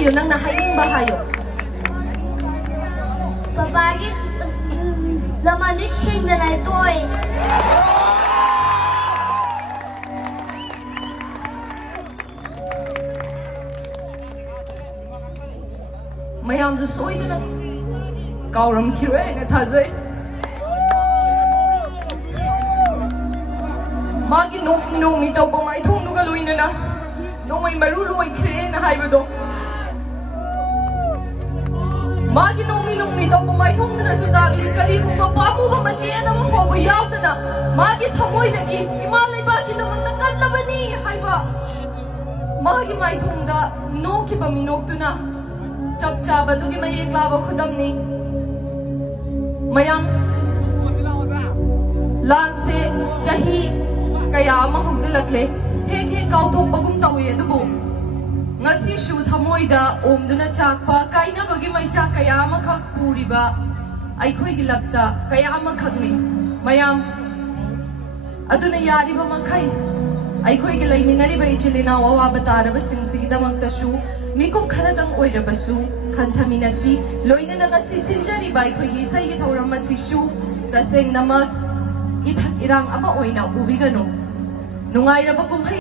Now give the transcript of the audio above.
hayo nang nahaing bahayo. Babagit laman ni singdana ito eh. mayamdu soidana kauram khirwe na thajai magi nong ni tawpa mai thong duga luina na nomai maru loi khre na haibado magi nong ni tawpa mai thong na su dagli kari gumba pamu ba mache na mo ko yaudana magi thamoi dagi himalai ba ki namanda kadlabani haiba magi mai thong da no ki ba minok tuna chap chaba dugi mayek laba khudam ni mayam lan se chahi kaya ama hausilakle hek hek kauthok bagum tawi adubu ngasi shu thamoi da omduna chakpa kaina bagi mai cha kaya ama khak puriba aikhoi gi lakta kaya ama khakni mayam aduna yari ba makhai aikhoi gi laiminari ba ichilina wawa bataraba singsigi damakta shu mikum kharadang oirabasu khantaminasi loina na ngasi sinjari ba aikhoi gi sai gi thauram asi shu taseng namak ithak irang ama oina ubigano nungairaba kumhai